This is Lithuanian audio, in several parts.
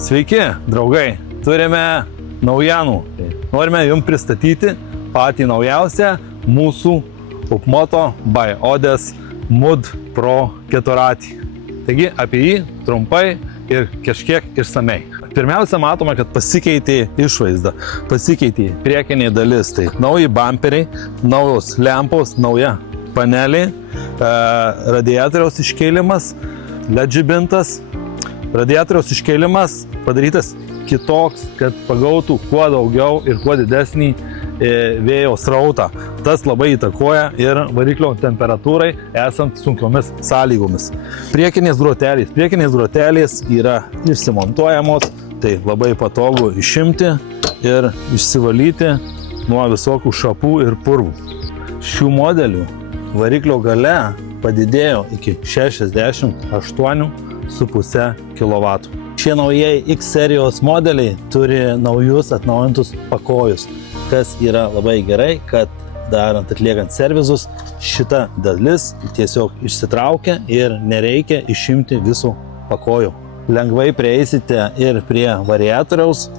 Sveiki, draugai, turime naujienų. Norime jums pristatyti patį naujausią mūsų Upmoto by Odes Mud Pro keturratį. Taigi apie jį trumpai ir kažkiek išsamei. Pirmiausia, matome, kad pasikeitė išvaizda, pasikeitė priekinė dalis. Tai nauji bumperiai, naujos lempos, nauja panelė, radiatoriaus iškėlimas, LED žibintas. Radiatoriaus iškėlimas padarytas kitoks, kad pagautų kuo daugiau ir kuo didesnį vėjo srautą. Tas labai įtakoja ir variklio temperatūrai esant sunkiomis sąlygomis. Priekinės grotelės yra išsimontuojamos, tai labai patogu išimti ir išsivalyti nuo visokių šapų ir purvų. Šių modelių variklio galia padidėjo iki 68,5 kW. Šie naujieji X serijos modeliai turi naujus atnaujintus pakojus, kas yra labai gerai, kad atliekant servizus šita dalis tiesiog išsitraukia ir nereikia išimti visų pakojų. Lengvai prieisite ir prie variatoriaus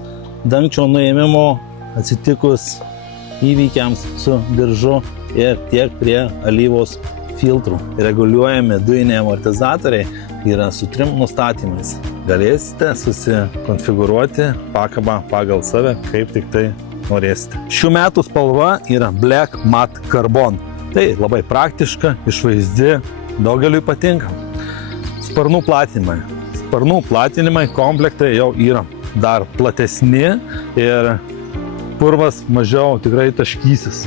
dangčio nuėmimo atsitikus įvykiams su diržu ir tiek prie alyvos filtrų. Reguliuojami dujiniai amortizatoriai yra su 3 nustatymais. Galėsite susikonfigūruoti pakabą pagal save, kaip tik tai norėsite. Šių metų spalva yra Black Matte Carbon. Tai labai praktiška, išvaizdi, daugeliui patinka. Sparnų platinimai. Sparnų platinimai komplektai jau yra dar platesni ir purvas mažiau tikrai taškysis.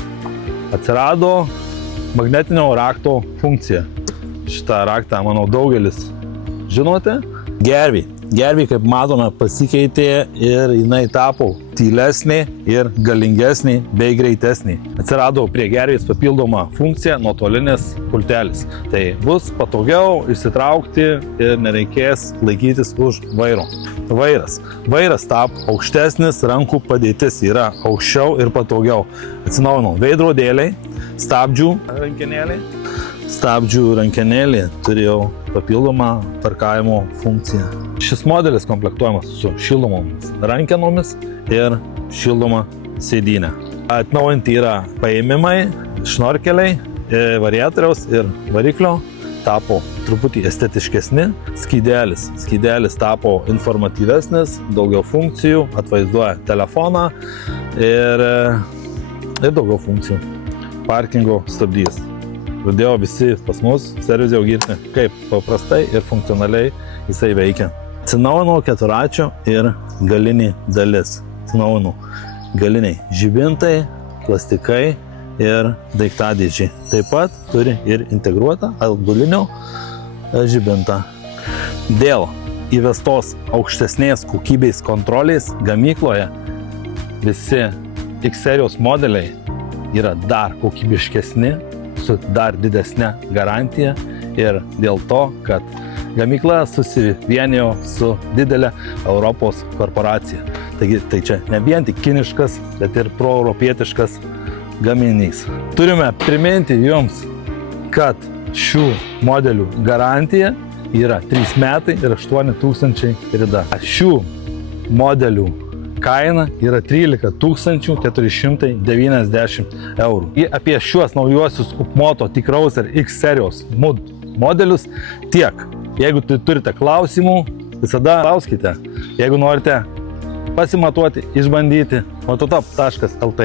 Atsirado magnetinio rakto funkcija. Šitą raktą, manau, daugelis žinote. Gervė, kaip matome, pasikeitė ir jinai tapo tylesnė ir galingesnė bei greitesnė. Atsirado prie gervės papildoma funkcija nuotolinis pultelis. Tai bus patogiau išsitraukti ir nereikės laikytis už vairo. Vairas tapo aukštesnis, rankų padėtis yra aukščiau ir patogiau. Atsinaujino veidrodėliai, stabdžių rankenėlė turėjo papildomą parkavimo funkciją. Šis modelis komplektuojamas su šildomomis rankenomis ir šildoma sėdynė. Atnaujinti yra paėmimai, šnorkeliai, variatoriaus ir variklio tapo truputį estetiškesni. Skydelis tapo informatyvesnis, daugiau funkcijų, atvaizduoja telefoną ir daugiau funkcijų. Parkingo stabdys. Pradėjo visi pas mus servise jau girti, kaip paprastai ir funkcionaliai jisai veikia. Atsinaujino keturračio ir galinė dalis. Atsinaujino galiniai žibintai, plastikai ir daiktadėžiai. Taip pat turi ir integruotą atbulinio žibintą. Dėl įvestos aukštesnės kokybės kontrolės gamykloje visi X serijos modeliai yra dar kokybiškesni, su dar didesnė garantija ir dėl to, kad gamykla susivienijo su didelė Europos korporacija. Taigi tai čia ne vien tik kiniškas, bet ir proeuropietiškas gaminys. Turime priminti jums, kad šių modelių garantija yra 3 metai ir 8 000 rida. Šių modelių kaina yra 13 490 eurų. Apie šiuos naujuosius Upmoto T-Cruiser X serijos modelius tiek. Jeigu turite klausimų, visada klauskite. Jeigu norite pasimatuoti, išbandyti, mototop.lt.